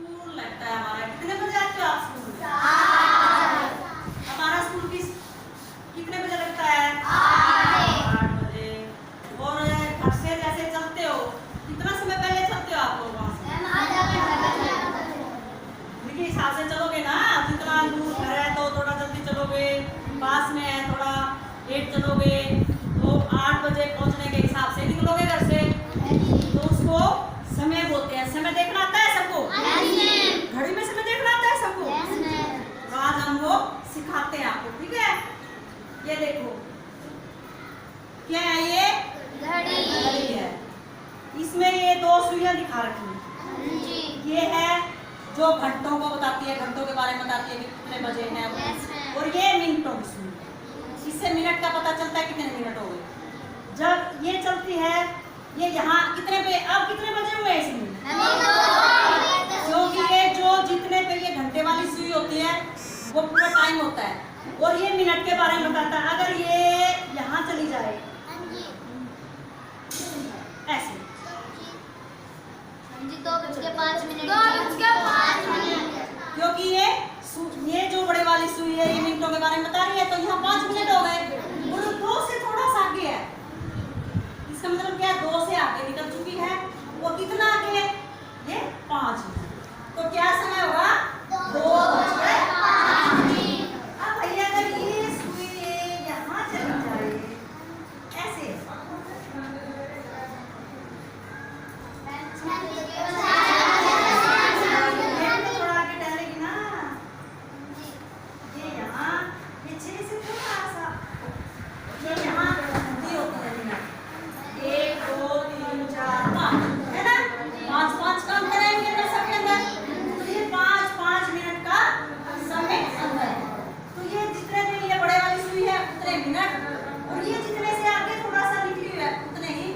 School लगता है हमारा। कितने बजे आते हो आप स्कूल में? हमारा स्कूल कितने बजे लगता है? 8 बजे। और घर से जैसे चलते हो कितना समय पहले चलते हो आप लोग वहाँ से? देखिए हिसाब से चलोगे ना, जितना दूर घर है तो थोड़ा जल्दी चलोगे, पास में है थोड़ा लेट चलोगे, तो 8 बजे पहुँचने के हिसाब से निकलोगे घर से, तो उसको समय बोलते हैं। समय देखना आता है सबको? घड़ी में समय देखना आता है सबको? तो आज हम वो सिखाते हैं आपको, ठीक है? ये देखो क्या है, ये घड़ी है। इसमें ये 2 सुइयां दिखा रखी है। ये है जो घंटों को बताती है, घंटों के बारे में बताती है कि कितने बजे हैं। और ये मिनटों की सुई है, इससे मिनट का पता चलता है कितने मिनट हो गए। जब ये चलती है, ये यहाँ कितने पे, अब कितने बजे हुए इसमें? क्योंकि ये जो जितने पे ये घंटे वाली सुई होती है वो पूरा टाइम होता है, और ये मिनट के बारे में बताता है। अगर ये यहाँ चली जाए ऐसे, 2:05 क्योंकि ये जो बड़े वाली सुई है ये मिनटों के बारे में बता रही है, तो यहाँ 5 मिनट हो गए। और 2 से थोड़ा सा आगे है, इसका मतलब क्या है, 2 से आगे निकल चुकी है। वो कितना आगे है? ये 5 मिनट। तो क्या समय होगा? 2:05। अब भैया अगर ये सुई यहाँ चली जाए ऐसे, थोड़ा आगे डालेगी ना, ये यहाँ, ये 6 से थोड़ा सा, ये यहाँ होती है मिनट। 1 2 3 4 5 है ना, 5 काम करेंगे ना सबके अंदर, तो ये 5 मिनट का समय अंदर है। तो ये जितने में ये बड़े वाली सुई है उतने मिनट, और ये जितने से आगे थोड़ा सा निकली हुई है उतने ही,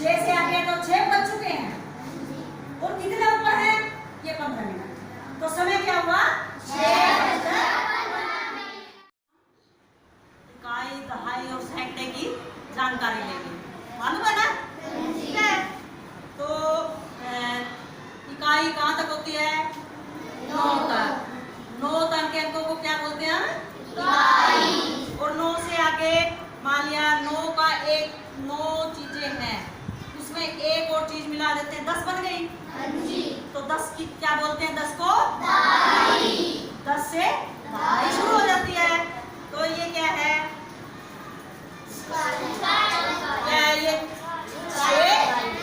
6 से आगे तो 6 बज चुके हैं, और कितने ऊपर है? ये 15 मिनट। तो समय क्या हुआ? 6 इकाई, दहाई और सैकड़े की जानकारी लेंगे, मालूम है ना? ठीक है। तो इकाई कहाँ तक होती है? 9 तक। 9 तक के अंकों को क्या बोलते हैं? इकाई। और 9 से आगे मान लिया 9 चीजें हैं, उसमें एक और चीज मिला देते हैं, 10 बन गई। तो 10 की क्या बोलते हैं? 10 को दहाई। 10 से दहाई शुरू हो जाती है। तो ये क्या है? क्या है ये? 6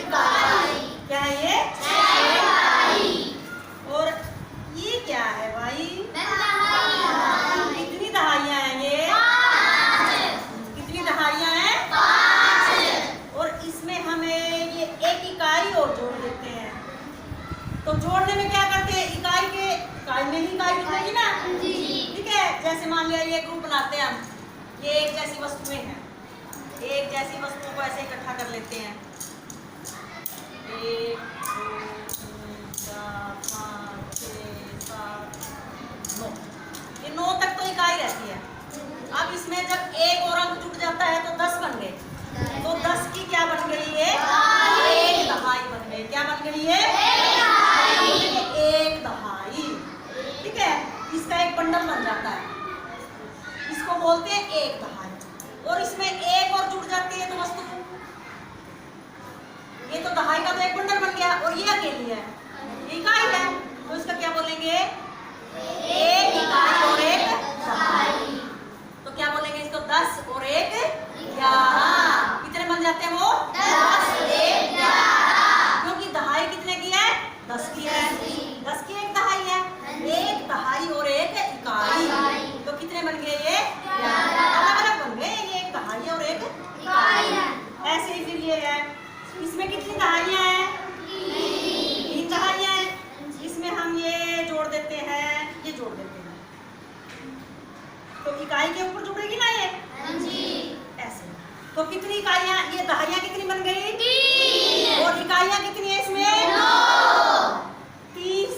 इकाई। क्या है ये? 6 इकाई। और ये क्या है भाई? कितनी दहाइयां हैं ये? 5। कितनी दहाइयां हैं? 5। और इसमें हमें ये एक इकाई और जोड़ देते हैं। तो जोड़ने में क्या करते हैं? इकाई में ही इकाई जुड़ेगी ना, ठीक है? जैसे मान लिया ये ग्रुप बनाते हैं हम, ये एक जैसी वस्तुएं हैं, एक जैसी वस्तुओं को ऐसे इकट्ठा कर लेते हैं। 1 2 3 4 5 6 7 9, ये 9 तक तो इकाई रहती है। अब इसमें जब एक और अंक जुड़ जाता है तो 10 बन गए। तो 10 की क्या बन गई है? एक दहाई बन गई। क्या बन गई है? एक दहाई। ठीक है, इसका एक बंडल बन जाता है, इसको बोलते हैं एक दहाई। और इसमें एक और जुड़ जाती है तो वस्तु, ये तो दहाई का तो एक बंडल बन गया, और ये अकेली है, इकाई है, तो इसका क्या बोलेंगे? एक इकाई और एक दहाई। तो क्या बोलेंगे इसको? 10 और 1 11। कितने बन जाते हैं वो? 10 और 1 11। क्योंकि दहाई कितने की है? 10 की है। 10 की एक दहाई है, एक दहाई और एक इकाई। तो कितने बन गए ये? 11। अलग अलग बन गए, ये एक दहाई और एक इकाई है। ऐसे ही फिर ये है, इसमें कितनी दहाइयां हैं? 3 दहाइयां हैं। इसमें हम ये जोड़ देते हैं, ये जोड़ देते हैं, तो इकाई के ऊपर जुड़ेगी ना ये? ऐसे। तो कितनी इकाइयां? ये दहाइयां कितनी बन गई? 3। और इकाइयां कितनी है इसमें? 9। 30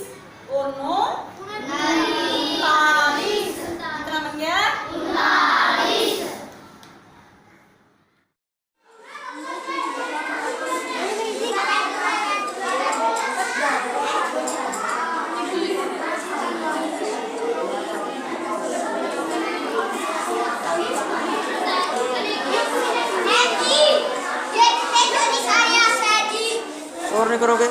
और 9 39। कितना बन गया? 39। करोगे?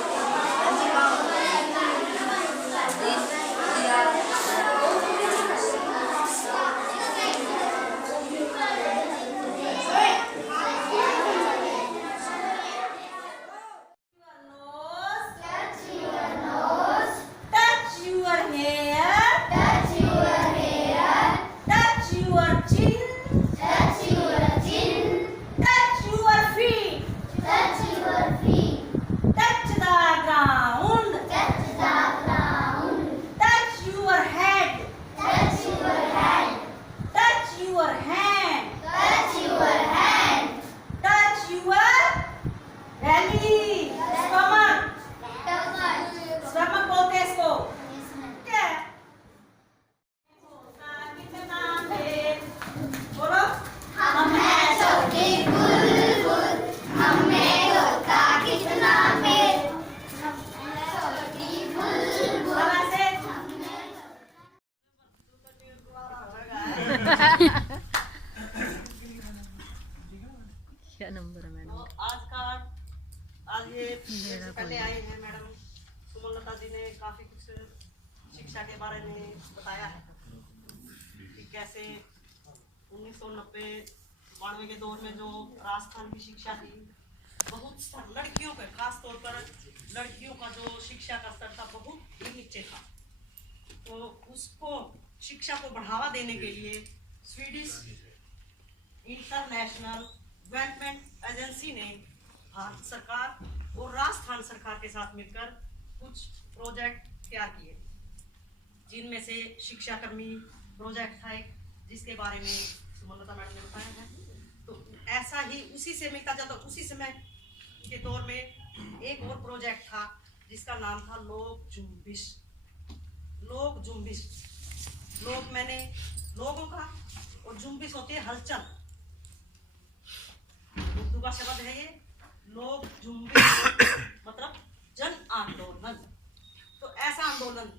क्या नंबर है मैडम? आज ये पहले आए हैं मैडम सुमनलता जी ने काफी कुछ शिक्षा के बारे में बताया है कि कैसे 1990-92 के दौर में जो राजस्थान की शिक्षा थी, बहुत लड़कियों पे खास तौर पर लड़कियों का जो शिक्षा का स्तर था बहुत ही नीचे था। तो उसको शिक्षा को बढ़ावा देने के लिए स्वीडिश इंटरनेशनल डेवलपमेंट एजेंसी ने भारत सरकार और राजस्थान सरकार के साथ मिलकर कुछ प्रोजेक्ट तैयार किए, जिनमें से शिक्षा कर्मी प्रोजेक्ट था एक, जिसके बारे में सुमनलता मैडम ने बताया है। तो ऐसा ही उसी से मिलता जाता उसी समय के दौर में एक और प्रोजेक्ट था जिसका नाम था लोक जुम्बिश। लोक जुम्बिश, लोक मैंने लोगों का और जुम्बिश होती है हलचल, उर्दू का शब्द है ये लोक जुम्बिश मतलब जन आंदोलन। तो ऐसा आंदोलन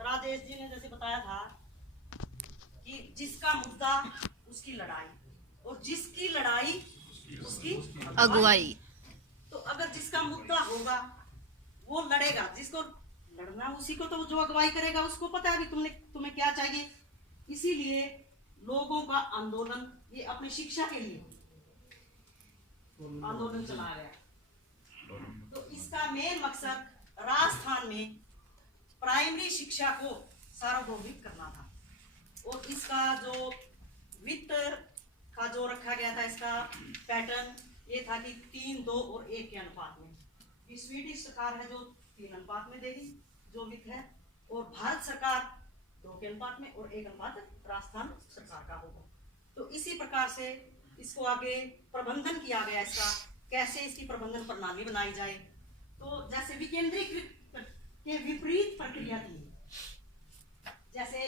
राजेश जी ने जैसे बताया था कि जिसका मुद्दा उसकी लड़ाई और जिसकी लड़ाई उसकी अगुवाई। तो अगर जिसका मुद्दा होगा वो लड़ेगा, जिसको लड़ना उसी को, तो जो अगुवाई करेगा उसको पता है कि तुम्हें क्या चाहिए। इसीलिए लोगों का आंदोलन ये अपनी शिक्षा के लिए आंदोलन चलाया गया। तो इसका मेन मकसद राजस्थान में प्राइमरी शिक्षा को सार्वभौमिक करना था। और इसका जो वित्त का जो रखा गया था, इसका पैटर्न ये था कि 3, 2 और 1 के अनुपात में। स्वीडिश सरकार है जो 3 अनुपात में देगी जो वित्त है, और भारत सरकार 2 के अनुपात में और 1 अनुपात राजस्थान सरकार का होगा। तो इसी प्रकार से इसको आगे प्रबंधन किया गया, इसका कैसे इसकी प्रबंधन प्रणाली बनाई जाए। तो जैसे विकेंद्रीकृत के विपरीत प्रक्रिया की, जैसे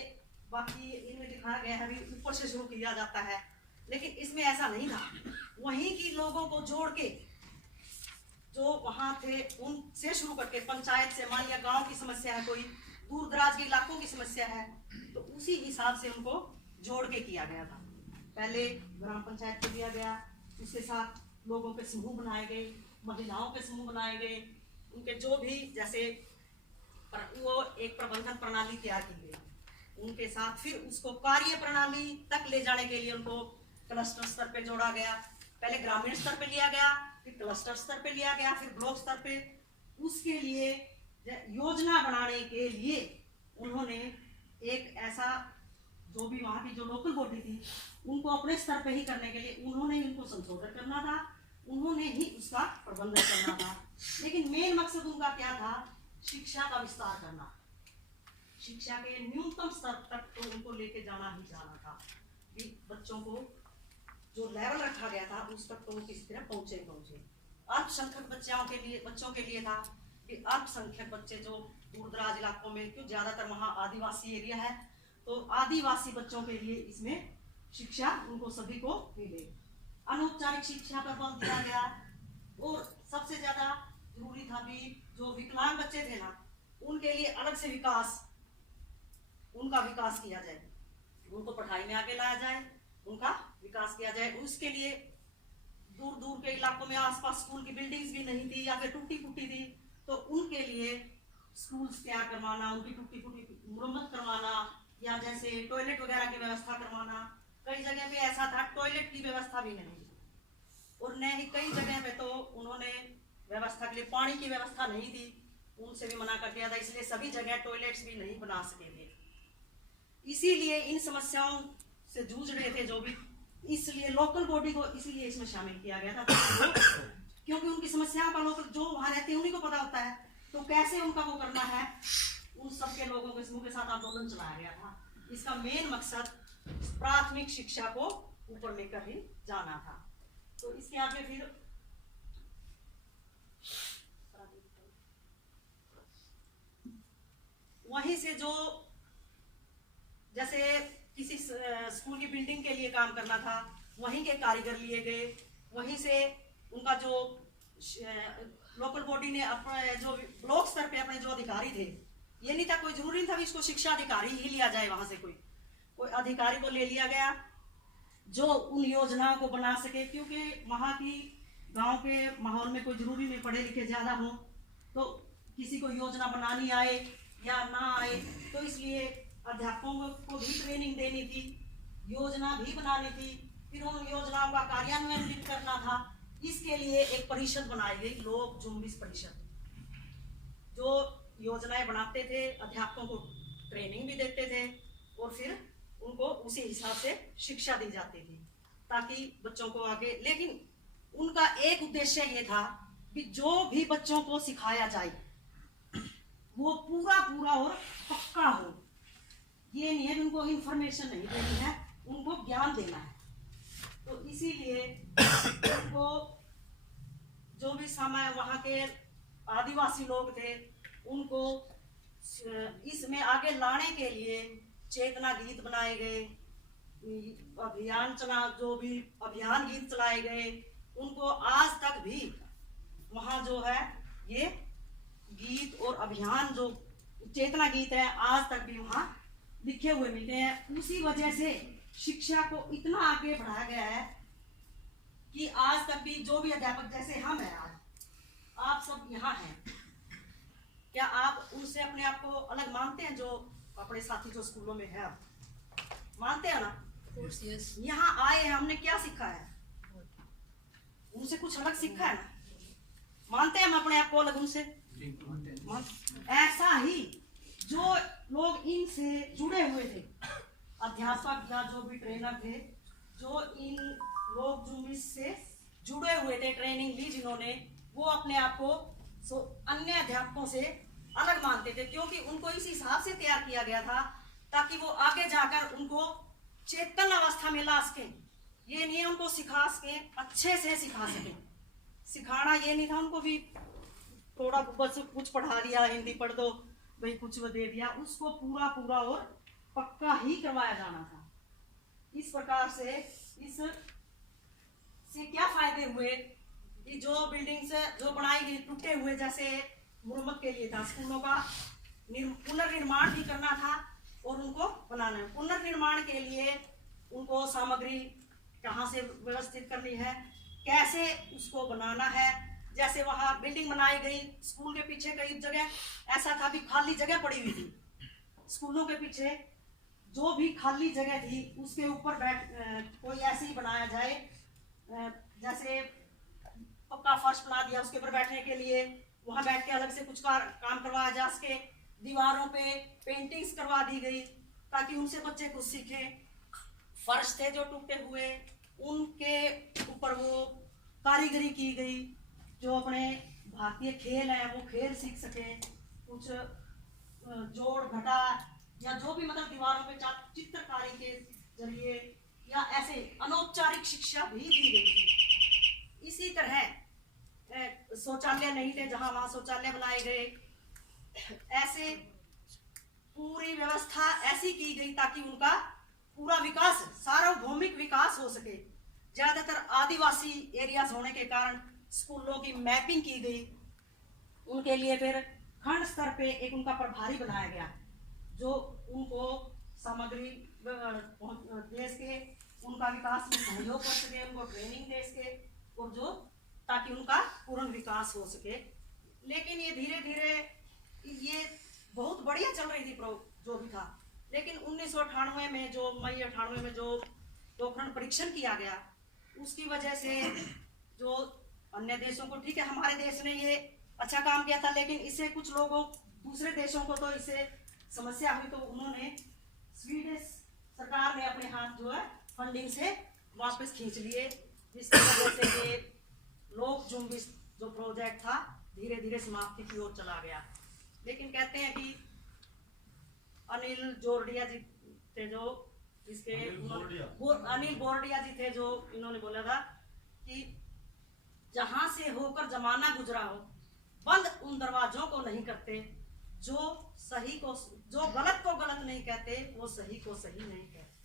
बाकी इनमें दिखाया गया है ऊपर से शुरू किया जाता है, लेकिन इसमें ऐसा नहीं था। वहीं की लोगों को जोड़ के जो वहां थे उनसे शुरू करके पंचायत से, मान लिया गांव की समस्या है, कोई दूर दराज के इलाकों की समस्या है, तो उसी हिसाब से उनको जोड़ के किया गया था। पहले ग्राम पंचायत को दिया गया, उसके साथ लोगों के समूह बनाए गए, महिलाओं के समूह बनाए गए, उनके जो भी जैसे वो एक प्रबंधन प्रणाली तैयार की गई उनके साथ। फिर उसको कार्य प्रणाली तक ले जाने के लिए उनको क्लस्टर स्तर पे जोड़ा गया। पहले ग्रामीण स्तर पे लिया गया, फिर क्लस्टर स्तर पे लिया गया, फिर ब्लॉक स्तर पे। उसके लिए योजना बनाने के लिए उन्होंने एक ऐसा, जो भी वहाँ की जो लोकल बॉडी थी उनको अपने स्तर पे ही करने के लिए उन्होंने इनको संशोधन करना था, उन्होंने ही उसका प्रबंधन करना था। लेकिन मेन मकसद उनका क्या था? शिक्षा का विस्तार करना, शिक्षा के न्यूनतम स्तर तक तो उनको लेके जाना ही जाना था कि बच्चों को जो लेवल रखा गया था उस तक तो वो किसी तरह पहुंचे। अल्पसंख्यक बच्चों के लिए था कि अल्पसंख्यक बच्चे जो दूर दराज इलाकों में, क्यों ज्यादातर वहाँ आदिवासी एरिया है, तो आदिवासी बच्चों के लिए इसमें शिक्षा उनको सभी को मिले। अनौपचारिक शिक्षा पर बल दिया गया। और सबसे ज्यादा जरूरी था भी जो विकलांग बच्चे थे ना, उनके लिए अलग से उनका विकास किया जाए, उनको पढ़ाई में आगे लाया जाए, उनका विकास किया जाए। उसके लिए दूर दूर के इलाकों में आसपास स्कूल की बिल्डिंग्स भी नहीं थी या फिर टूटी फूटी थी, तो उनके लिए स्कूल्स तैयार करवाना, उनकी टूटी फूटी मुरम्मत करवाना, या जैसे टॉयलेट वगैरह की व्यवस्था करवाना। कई जगह पे ऐसा था टॉयलेट की व्यवस्था भी नहीं, और न ही कई जगह पे तो उन्होंने व्यवस्था के लिए पानी की व्यवस्था नहीं थी, उनसे भी मना कर दिया था, इसलिए सभी जगह टॉयलेट्स भी नहीं बना सके थे। इसीलिए इन समस्याओं से जूझ रहे थे जो भी, इसलिए लोकल बॉडी को इसीलिए इसमें शामिल किया गया था, क्योंकि उनकी समस्याओं का लोग जो वहां रहते हैं उन्हीं को पता होता है, तो कैसे उनका वो करना है, उन सबके लोगों के समूह के साथ आंदोलन चलाया गया था। इसका मेन मकसद प्राथमिक शिक्षा को ऊपर लेकर ही जाना था। तो इसके आगे फिर वहीं से जो जैसे किसी स्कूल की बिल्डिंग के लिए काम करना था, वहीं के कारीगर लिए गए, वहीं से उनका जो लोकल बॉडी ने अपने जो ब्लॉक स्तर पे अपने जो अधिकारी थे, ये नहीं था, कोई जरूरी नहीं था इसको शिक्षा अधिकारी ही लिया जाए, वहां से कोई अधिकारी को ले लिया गया जो उन योजनाओं को बना सके, क्योंकि वहां की गांव के माहौल में कोई जरूरी नहीं पढ़े लिखे ज्यादा हो, तो किसी को योजना बनानी आए या ना आए, तो इसलिए अध्यापकों को भी ट्रेनिंग देनी थी, योजना भी बनानी थी, फिर उन योजनाओं का कार्यान्वयन भी करना था। इसके लिए एक परिषद बनाई गई, लोक जुम्बिश परिषद, जो योजनाएं बनाते थे, अध्यापकों को ट्रेनिंग भी देते थे, और फिर उनको उसी हिसाब से शिक्षा दी जाती थी ताकि बच्चों को आगे, लेकिन उनका एक उद्देश्य ये था कि जो भी बच्चों को सिखाया जाए वो पूरा पूरा और पक्का हो। ये नहीं है उनको इंफॉर्मेशन नहीं देनी है, उनको ज्ञान देना है। तो इसीलिए उनको जो भी समय वहाँ के आदिवासी लोग थे, उनको इसमें आगे लाने के लिए चेतना गीत बनाए गए, जो भी अभियान गीत चलाए गए, उनको आज तक भी वहाँ जो है ये गीत और अभियान जो चेतना गीत है आज तक भी वहाँ लिखे हुए मिलते हैं। उसी वजह से शिक्षा को इतना आगे बढ़ाया गया है कि आज तक भी जो भी अध्यापक, जैसे हम हैं आज, आप सब यहाँ हैं, क्या आप उनसे अपने आप को अलग मानते हैं? जो अपने साथी जो स्कूलों में है, मानते हैं ना? यहाँ आए हैं, हमने क्या सीखा है? उनसे कुछ अलग सीखा है ना? मानते हैं हम अपने आप को अलग उनसे? ऐसा ही जो लोग इनसे जुड़े हुए थे, अध्यापक या जो भी ट्रेनर थे, जो इन लोक जुम्बिश से जुड़े हुए थे, ट्रेनिंग ली जिन्होंने, वो अपने आप को अन्य अध्यापकों से अलग मानते थे, क्योंकि उनको इस हिसाब से तैयार किया गया था ताकि वो आगे जाकर उनको चेतन अवस्था में ला सके। ये नहीं है उनको सिखा सके, अच्छे से सिखा सके। सिखाना ये नहीं था उनको भी थोड़ा बस कुछ पढ़ा दिया, हिंदी पढ़ दो भाई, कुछ दे दिया, उसको पूरा पूरा और पक्का ही करवाया जाना था। इस प्रकार से इससे क्या फायदे हुए कि जो बिल्डिंग्स जो बनाई गई टूटे हुए, जैसे मुरम्मत के लिए था, स्कूलों का पुनर्निर्माण भी करना था और उनको बनाना है। पुनर्निर्माण के लिए उनको सामग्री कहाँ से व्यवस्थित करनी है, कैसे उसको बनाना है। जैसे वहाँ बिल्डिंग बनाई गई, स्कूल के पीछे कई जगह ऐसा था भी खाली जगह पड़ी हुई थी, स्कूलों के पीछे जो भी खाली जगह थी उसके ऊपर कोई ऐसे ही बनाया जाए, जैसे पक्का फर्श बना दिया, उसके ऊपर बैठने के लिए वहां बैठ के अलग से कुछ काम करवाया जा सके। दीवारों पे पेंटिंग्स करवा दी गई ताकि उनसे बच्चे कुछ सीखे। फर्श थे जो टूटे हुए, उनके ऊपर वो कारीगरी की गई, जो अपने भारतीय खेल है वो खेल सीख सके। कुछ जोड़ घटा या जो भी मतलब दीवारों पे चित्रकारी के जरिए या ऐसे अनौपचारिक शिक्षा भी दी गई थी। इसी तरह शौचालय नहीं थे, जहां वहां शौचालय बनाए गए। ऐसे पूरी व्यवस्था ऐसी की गई ताकि उनका पूरा विकास, सार्वभौमिक विकास हो सके। ज्यादातर आदिवासी एरियाज होने के कारण स्कूलों की मैपिंग की गई, उनके लिए फिर खंड स्तर पे एक उनका प्रभारी बनाया गया जो उनको सामग्री दे सके, उनका विकास में सहयोग कर सके, उनको ट्रेनिंग दे सके, और ताकि उनका पूर्ण विकास हो सके। लेकिन ये धीरे धीरे ये बहुत बढ़िया चल रही थी जो भी था। लेकिन 1998 में जो मई 98 में जो पोखरण परीक्षण किया गया, उसकी वजह से जो अन्य देशों को, ठीक है हमारे देश ने ये अच्छा काम किया था, लेकिन इससे कुछ लोगों दूसरे देशों को तो इससे समस्या हुई, तो उन्होंने स्वीडिश सरकार ने अपने हाथ जो है फंडिंग से वापस खींच लिए, जिसकी वजह से ये लोक जुम्बिश जो प्रोजेक्ट था धीरे धीरे समाप्ति की ओर चला गया। लेकिन कहते हैं कि अनिल जोरडिया जी थे जो इसके अनिल बोरडिया जी थे जो इन्होंने बोला था कि जहां से होकर जमाना गुजरा हो, बंद उन दरवाजों को नहीं करते, जो गलत को गलत नहीं कहते, वो सही को सही नहीं कहते।